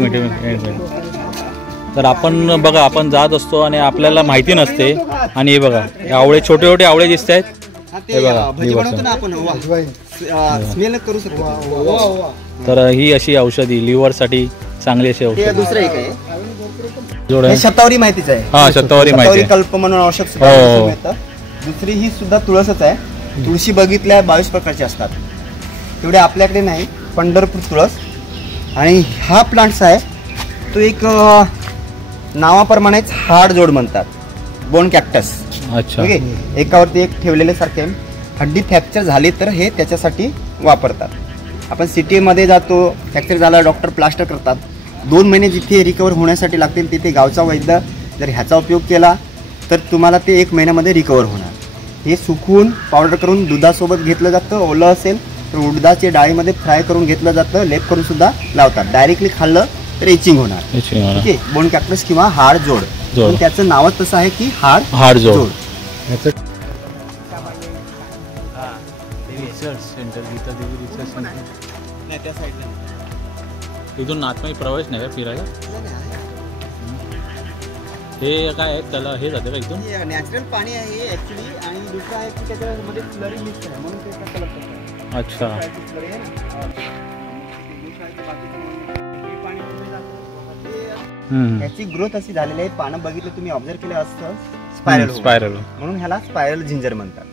तर आपण बघा आपण जात असतो आणि आपल्याला माहिती नसते. आणि हे बघा आवळे छोटे छोटे आवळे दिसत आहेत. हे बघा भजी बनवतो ना आपण, स्मेल करू शकतो. तर ही अशी औषधी लिव्हरसाठी चांगली अशी औषध. दुसरं एक आहे जोड हे शतावरी माहितीच आहे. हा शतावरी माहिती कल्प म्हणून औषध सुद्धा मिळतं. दुसरी ही सुद्धा तुळसच आहे. तुळशी बघितल्या 22 प्रकारची असतात, तेवढे आपल्याकडे नाही. पंढरपूर तुळस. आणि हा प्लांट्स आहे तो एक नावाप्रमाणेच हाड जोड म्हणतात, बोन कॅक्टस. अच्छा. ओके, एकावरती एक ठेवलेले सारखे. हड्डी फ्रॅक्चर झाली तर हे त्याच्यासाठी वापरतात. आपण सिटीमध्ये जातो, फ्रॅक्चर झाला डॉक्टर प्लास्टर करतात. 2 महिने जिथे रिकवर होण्यासाठी लागतील तिथे गावचा वैद्य जर ह्याचा उपयोग केला तर तुम्हाला ते 1 महिन्यामध्ये रिकवर होणार. हे सुकवून पावडर करून दुधासोबत घेतलं जातं. ओलं असेल तर उडदाच्या डाळीमध्ये फ्राय करून घेतलं जातं, लेप करून सुद्धा लावतात. डायरेक्टली खाल्लं तर इचिंग होणार. ओके, बोन कॅक्टस किंवा हाड जोड. त्याचं नावच तसं आहे की हाड जोड. इथून आतमध्ये प्रवेश नाही फिरायला. हे काय आहे त्याला हे जाते का इथून? हे नॅचरल पाणी आहे ऍक्च्युली, आणि दुसरं आहे की त्याच्यामध्ये स्लरी मिक्स आहे म्हणून ते त्याचा कलर करतात. अच्छा. स्लरी आहे ना, गोशाळेचं बाकीचं हे पाणी कुठे जातं? याची ग्रोथ अशी झालेली आहे. पानं बघितलं तुम्ही ऑब्झर्व केलं असतं, स्पायरल, म्हणून ह्याला स्पायरल जिंजर म्हणतात.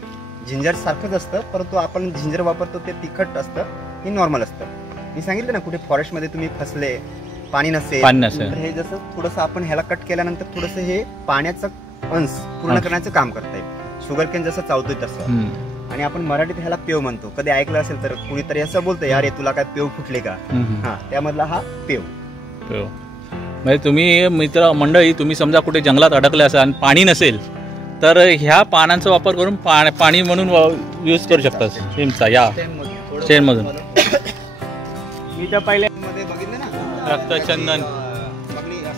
जिंजर सारखंच असतं, परंतु आपण जिंजर वापरतो ते तिखट असतं, हे नॉर्मल असतं. मी सांगितलं ना, कुठे फॉरेस्टमध्ये तुम्ही फसले, पाणी नसेल, तर हे जसं थोडंसं आपण ह्याला कट केल्यानंतर थोडंसं हे पाण्याचं अंश पूर्ण करण्याचं काम करतंय. शुगर केन जसं चावतोय तसं. आणि आपण मराठीत ह्याला पेव म्हणतो. कधी ऐकलं असेल तर कुणीतरी असं बोलतं, यार हे तुला काय पेव फुटले का? हा, त्यामधला हा पेव. म्हणजे तुम्ही मित्र मंडळी, तुम्ही समजा कुठे जंगलात अडकले असाल आणि पाणी नसेल, तर ह्या पानांचा वापर करून पाणी म्हणून यूज करू शकता. शेमचा या शेणमधून. मी तर पहिले मध्ये बघितलं ना, रक्तचंदन,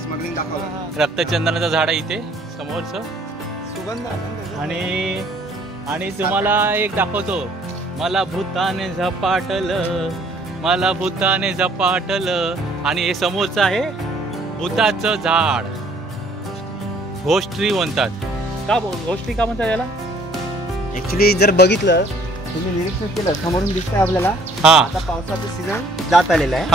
स्मगलिंग दाखवलं. रक्तचंदनाचं झाड आहे इथे समोरचं. सुगंध आणि तुम्हाला एक दाखवतो. मला भूताने झपाटलं, मला भूताने झपाटलं. आणि हे समोरचं आहे भूताचं झाड. घोष्टी म्हणतात. का घोष्टी का म्हणतात याला? ऍक्च्युली जर बघितलं, तुम्ही निरीक्षण केलं, समोरून दिसतंय आपल्याला, आता पावसाचं सीझन जात आलेलं आहे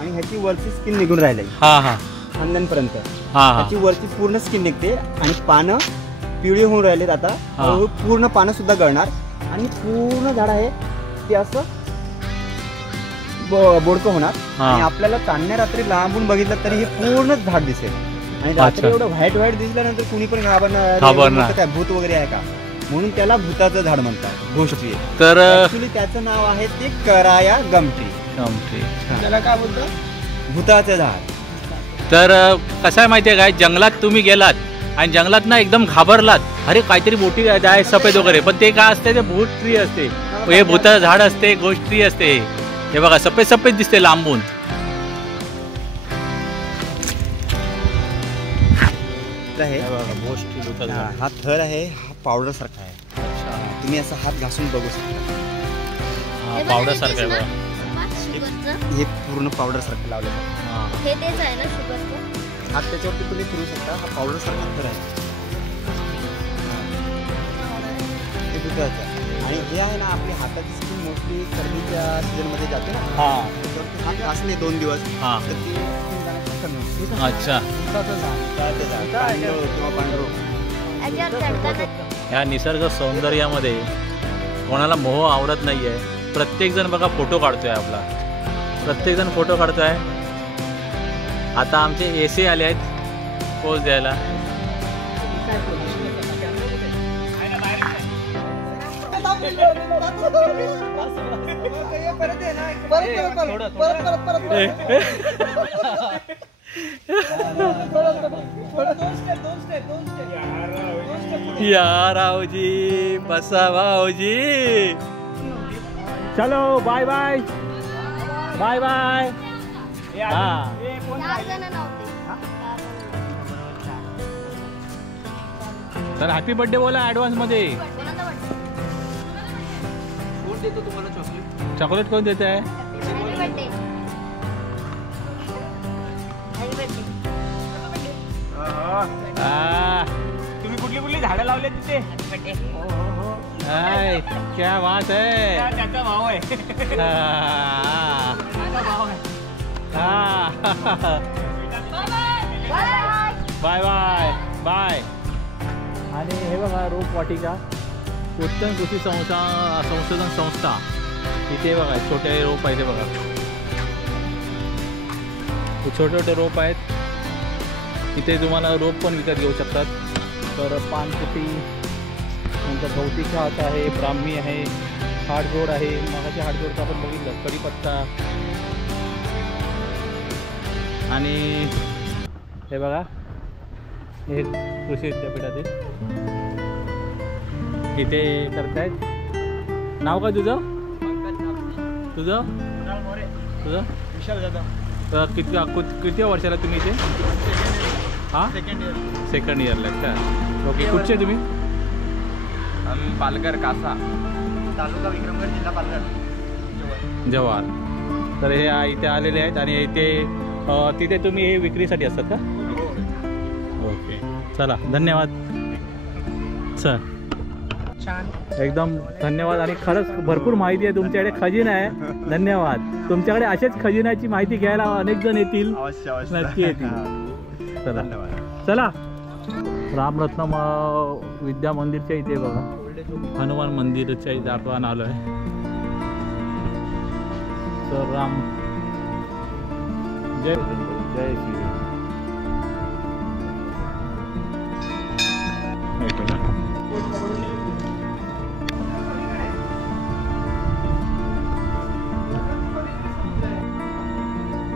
आणि ह्याची वरची स्किन निघून राहिली खांद्यांपर्यंत. ह्याची वरची पूर्ण स्किन निघते आणि पानं पिवळी होऊन राहिलेत. आता पूर्ण पानं सुद्धा गळणार आणि पूर्ण झाड आहे ते असं बोडकं होणार. आणि आपल्याला चांदण्या रात्री लांबून बघितलं तरी हे पूर्ण झाड दिसेल. आणि रात्री एवढं व्हाईट दिसल्यानंतर कुणी पण घाबरणार, काय भूत वगैरे आहे का, म्हणून त्याला भूताचं झाड म्हणतात, घोष्टी. तर ऍक्च्युली त्याचं नाव आहे ते कराया गमट्री. त्याला काय बोलतो? भूताचं झाड. तर कसं आहे माहिती आहे काय, जंगलात तुम्ही गेलात आणि जंगलात ना एकदम घाबरलात, अरे काहीतरी मोठी आहे सफेद वगैरे, पण ते काय असते, ते भूत ट्री असते, हे भूताचं झाड असते, घोस्ट ट्री असते. हे बघा सफेद सफेद दिसते लांबून. हा थर आहे, हा पावडर सारखा आहे. तुम्ही असा हात घासून बघू शकता. पावडर सारखं आहे बघा. हे पूर्ण पावडर सारखं लावलेलं आहे. हे तेच आहे ना शुगरचं? हात त्याच्यावरती तुम्ही फिरू शकता. हा पावडर सारखा थर आहे. हे दुधाचं. आणि हे आहे ना, आपली हाताची स्किन मोस्टली सर्दीच्या सीझन मध्ये जाते ना, त्याच्यावरती हात घासले 2 दिवस तर ती स्किन जाण्याचं कमी होतं. अच्छा. किंवा पांढरं. या निसर्ग सौंदर्यामध्ये कोणाला मोह आवडत नाहीये. प्रत्येक जण बघा फोटो काढतोय आपला, प्रत्येक जण फोटो काढतोय. आता आमचे एसे आले आहेत पोच द्यायला. या रावजी, बसा भाऊजी. चलो बाय बाय बाय बाय. तर हॅपी बर्थडे बोला ऍडव्हान्स मध्ये. कोण देतो तुम्हाला चॉकलेट? चॉकलेट कोण देत आहे? तुम्ही कुठली कुठली झाडं लावले तिथे? क्या बात है. त्याचा भाव आहे. Bye bye bye. आणि हे बघा रोपवाटिका, उत्तम कृषी संशोधन संस्था. इथे बघा छोटे रोप आहेत. बघा छोटे छोटे रोप आहेत. इथे तुम्हाला रोप पण विकत घेऊ शकतात. तर पानकुटी, नंतर गवती चहात आहे, ब्राह्मी आहे, हाडजोड आहे. मगाची हाडजोडचं आपण बघितलं, कढीपत्ता. आणि हे बघा हे कृषी विद्यापीठातील इथे करतायत. नाव काय तुझं? तुझं विशाल जाधव. किती वर्षाला तुम्ही इथे? हां, सेकंड इयरला का? ओके. कुठचे तुम्ही? पालघर, कासा तालुका विक्रमगड, जिल्हा पालघर, जव्हार. तर हे इथे आलेले आहेत आणि इथे तिथे तुम्ही हे विक्रीसाठी असतात का? ओके. चला धन्यवाद सर, छान. एकदम धन्यवाद. आणि खरंच भरपूर माहिती आहे तुमच्याकडे, खजिना आहे. धन्यवाद. तुमच्याकडे असेच खजिन्याची माहिती घ्यायला अनेक जण येतील, अवश्य अवश्य नक्की येतील. चला धन्यवाद. चला. रामरत्नम विद्या मंदिरच्या इथे बघा, हनुमान मंदिरच्या इथे आपण आलो आहे. तर राम जय जय श्री हे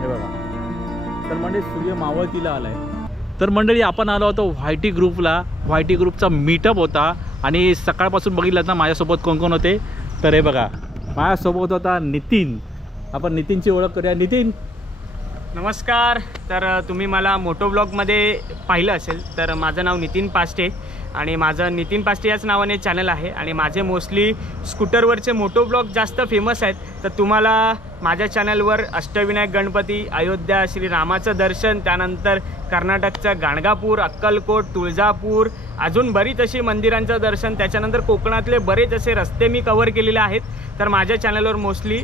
बघा. तर मंडळी सूर्य मावळतीला आलाय. तर मंडळी आपण आलो होतो व्हायटी ग्रुपला. व्हायटी ग्रुपचा मीटअप होता आणि सकाळपासून बघितलं ना माझ्यासोबत कोण कोण होते. तर हे बघा, माझ्यासोबत होता नितीन. आपण नितीनची ओळख करूया. नितीन नमस्कार. तर तुम्ही मला मोटो ब्लॉगमध्ये पाहिलं असेल, तर माझं नाव नितीन पाष्टे आणि माझं नितीन पाष्टे याच नावाने चॅनल आहे आणि माझे मोस्टली स्कूटरवरचे मोटो ब्लॉग जास्त फेमस आहेत. तर तुम्हाला माझ्या चॅनलवर अष्टविनायक गणपती, अयोध्या, श्रीरामाचं दर्शन, त्यानंतर कर्नाटकचं गाणगापूर, अक्कलकोट, तुळजापूर, अजून बरीच अशी मंदिरांचं दर्शन, त्याच्यानंतर कोकणातले बरेच असे रस्ते मी कव्हर केलेले आहेत. तर माझ्या चॅनलवर मोस्टली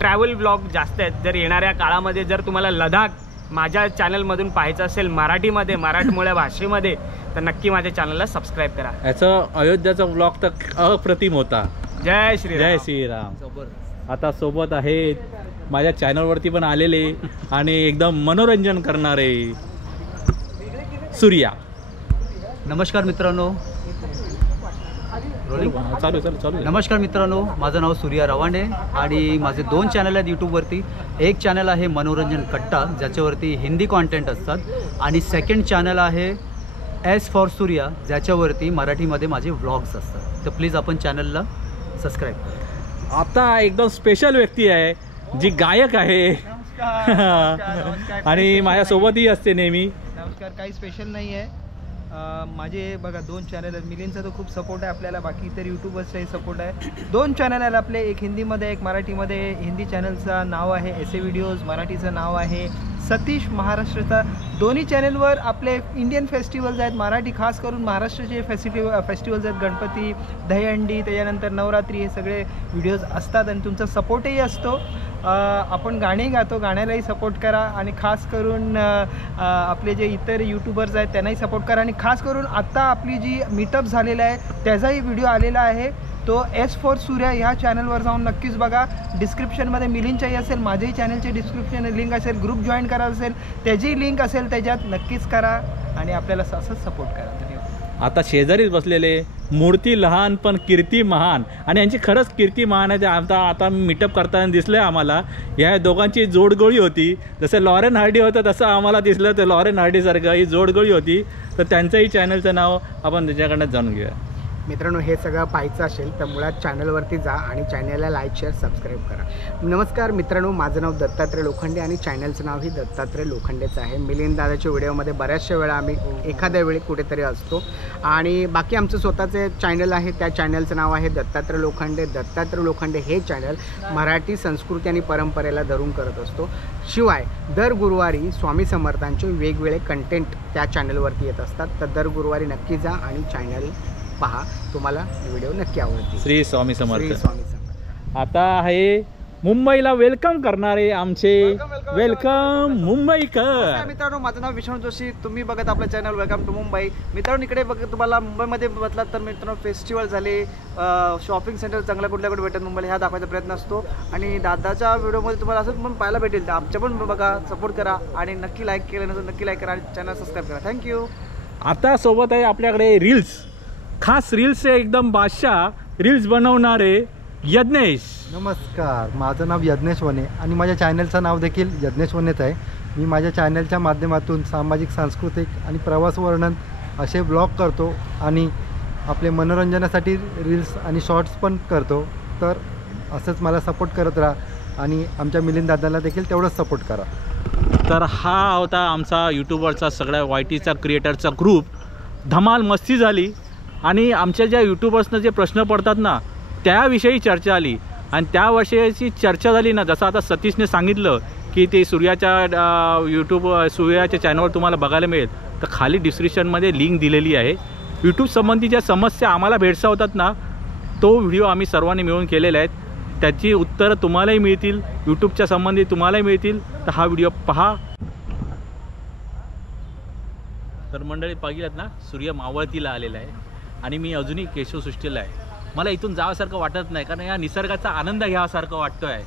ट्रॅव्हल ब्लॉग जास्त आहेत. जर येणाऱ्या काळामध्ये जर तुम्हाला लडाख माझ्या चॅनलमधून पाहायचं असेल मराठीमध्ये, मराठमोळ्या भाषेमध्ये, तर नक्की माझ्या चॅनलला सबस्क्राईब करा. याचं अयोध्याचा ब्लॉग तर अप्रतिम होता. जय श्री जय श्रीराम. आता सोबत आहेत माझ्या चॅनलवरती पण आलेले आणि एकदम मनोरंजन करणारे सूर्या. नमस्कार मित्रांनो. चालू. नमस्कार मित्रांनो, माझं नाव सूर्या रवांडे आणि माझे 2 चॅनल आहेत यूट्यूबवरती. एक चॅनल आहे मनोरंजन कट्टा, ज्याच्यावरती हिंदी कॉन्टेंट असतात, आणि सेकंड चॅनल आहे एस फॉर सूर्या, ज्याच्यावरती मराठीमध्ये माझे व्लॉग्स असतात. तर प्लीज आपण चॅनलला सबस्क्राईब करा. आता एकदम स्पेशल व्यक्ती आहे जी गायक आहे आणि माझ्यासोबतही असते नेहमी. नमस्कार. काही स्पेशल नाही आहे. माझे बघा 2 चॅनल आहेत. मिलिंदचा तर खूप सपोर्ट आहे आपल्याला, बाकी इतर यूट्यूबर्सचाही सपोर्ट आहे. 2 चॅनल आहेत आपले, एक हिंदीमध्ये एक मराठीमध्ये. हिंदी चॅनलचं नाव आहे ऐसे व्हिडिओज, मराठीचं नाव आहे सतीश महाराष्ट्रचा. दोन्ही चॅनलवर आपले इंडियन फेस्टिवल्स आहेत, मराठी खास करून महाराष्ट्राचे फेस्टिवल्स आहेत. गणपती, दहीहंडी, त्याच्यानंतर नवरात्री, हे सगळे व्हिडिओज असतात आणि तुमचा सपोर्टही असतो. आपण गाणी गातो, गाण्यालाही सपोर्ट करा आणि खास करून आपले जे इतर यूट्यूबर्स आहेत त्यांनाही सपोर्ट करा. आणि खास करून आत्ता आपली जी मीटअप झालेला आहे त्याचाही व्हिडिओ आलेला आहे, तो एस फॉर सूर्या ह्या चॅनलवर जाऊन नक्कीच बघा. डिस्क्रिप्शनमध्ये मिलिंदच्याही असेल, माझ्याही चॅनलचे डिस्क्रिप्शन लिंक असेल, ग्रुप जॉईन करा असेल त्याची लिंक असेल, त्याच्यात नक्कीच करा आणि आपल्याला असंच सपोर्ट करा. धन्यवाद. आता शेजारीच बसलेले, मूर्ती लहान पण कीर्ती महान, आणि यांची खरंच कीर्ती महान आहे. ते आता मीटअप करताना दिसलं आहे आम्हाला. या दोघांची जोडगोळी होती, जसं लॉरेन हार्डी होतं तसं आम्हाला दिसलं. तर लॉरेन हार्डीसारखं ही जोडगोळी होती. तर त्यांचंही चॅनलचं नाव आपण त्याच्याकडनं जाणून घेऊया. मित्रांनो, हे सगळं पाहायचं असेल तर मुळात चॅनलवरती जा आणि चॅनलला लाईक, शेअर, सबस्क्राईब करा. नमस्कार मित्रांनो, माझं नाव दत्तात्रय लोखंडे आणि चॅनलचं नावही दत्तात्रय लोखंडेचं आहे. मिलिंद दादाच्या व्हिडिओमध्ये बऱ्याचशा वेळा आम्ही एखाद्या वेळी कुठेतरी असतो. आणि बाकी आमचं स्वतःचे चॅनल आहे, त्या चॅनलचं नाव आहे दत्तात्रय लोखंडे. दत्तात्रय लोखंडे हे चॅनल मराठी संस्कृती आणि परंपरेला धरून करत असतो. शिवाय दर गुरुवारी स्वामी समर्थांचे वेगवेगळे कंटेंट त्या चॅनलवरती येत असतात. तर दर गुरुवारी नक्की जा आणि चॅनल पहा, तुम्हाला व्हिडिओ नक्की आवडतील. श्री स्वामी समर्थ. श्री स्वामी समर्थ. आता आहे मुंबईला वेलकम करणारे आमचे वेलकम मुंबईकर. मित्रांनो, माझं नाव विष्णू जोशी. तुम्ही बघत आपलं चॅनल वेलकम टू मुंबई. मित्रांनो, इकडे तुम्हाला मुंबईमध्ये बघलात तर मित्रांनो फेस्टिवल झाले, शॉपिंग सेंटर चांगल्या कुठल्याकडे भेटत मुंबईला, ह्या दाखवायचा प्रयत्न असतो. आणि दादाच्या व्हिडिओमध्ये तुम्हाला असं पण पाहायला भेटेल. तर आमच्या पण बघा, सपोर्ट करा आणि नक्की लाईक केलं नसेल नक्की लाईक करा आणि चॅनल सबस्क्राईब करा. थँक्यू. आता सोबत आहे आपल्याकडे रील्स, खास रील्सचे एकदम बादशाह, रील्स बनवणारे यज्ञेश. नमस्कार, माझं नाव यज्ञेश वने आणि माझ्या चॅनलचं नाव देखील यज्ञेश वनेच आहे. मी माझ्या चॅनलच्या माध्यमातून सामाजिक, सांस्कृतिक आणि प्रवास वर्णन असे ब्लॉग करतो आणि आपले मनोरंजनासाठी रील्स आणि शॉर्ट्स पण करतो. तर असंच मला सपोर्ट करत राहा आणि आमच्या मिलिंद दादाला देखील तेवढंच सपोर्ट करा. तर हा होता आमचा यूट्यूबवरचा सगळ्या वायटीचा क्रिएटरचा ग्रुप. धमाल मस्ती झाली आणि आमच्या ज्या यूट्यूबर्सनं जे प्रश्न पडतात ना त्याविषयी चर्चा आली. आणि त्याविषयीची चर्चा झाली ना, जसं आता सतीशने सांगितलं की ते सूर्याच्या यूट्यूब सूर्याच्या चॅनलवर तुम्हाला बघायला मिळेल, तर खाली डिस्क्रिप्शनमध्ये लिंक दिलेली आहे. यूट्यूब संबंधी ज्या समस्या आम्हाला भेडसावतात ना, तो व्हिडिओ आम्ही सर्वांनी मिळून केलेला आहे. त्याची उत्तरं तुम्हालाही मिळतील, यूट्यूबच्या संबंधी तुम्हालाही मिळतील. तर हा व्हिडिओ पहा. तर मंडळी पाहिलात ना, सूर्य मावळतीला आलेला आहे आणि मी अजूनही केशवसृष्टीला आहे. मला इथून जावासारखं वाटत नाही, कारण या निसर्गाचा आनंद घ्यावासारखं वाटतो आहे.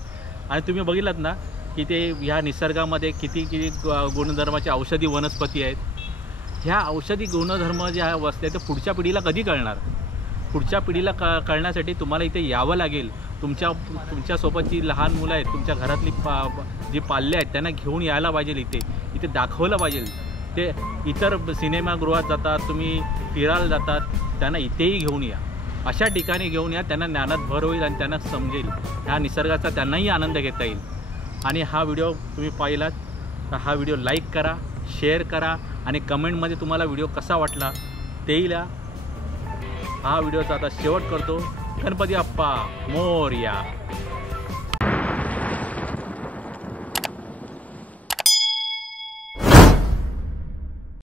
आणि तुम्ही बघितलात ना की ते ह्या निसर्गामध्ये किती गुणधर्माचे औषधी वनस्पती आहेत. ह्या औषधी गुणधर्म जे असते ते पुढच्या पिढीला कधी कळणार? पुढच्या पिढीला कळण्यासाठी तुम्हाला इथे यावं लागेल. तुमच्यासोबत जी लहान मुलं आहेत, तुमच्या घरातली जी पाल्ले आहेत, त्यांना घेऊन यायला पाहिजे. इथे दाखवलं पाहिजे. ते इतर सिनेमागृहात जातात, तुम्ही फिरायला जातात, त्यांना इथेही घेऊन या. अशा ठिकाणी घेऊन या, त्यांना ज्ञानात भर होईल आणि त्यांना समजेल, ह्या निसर्गाचा त्यांनाही आनंद घेता येईल. आणि हा व्हिडिओ तुम्ही पाहिलात तर हा व्हिडिओ लाईक करा, शेअर करा आणि कमेंटमध्ये तुम्हाला व्हिडिओ कसा वाटला तेही लिहा. हा व्हिडिओचा आता शेवट करतो. गणपती बाप्पा मोरया.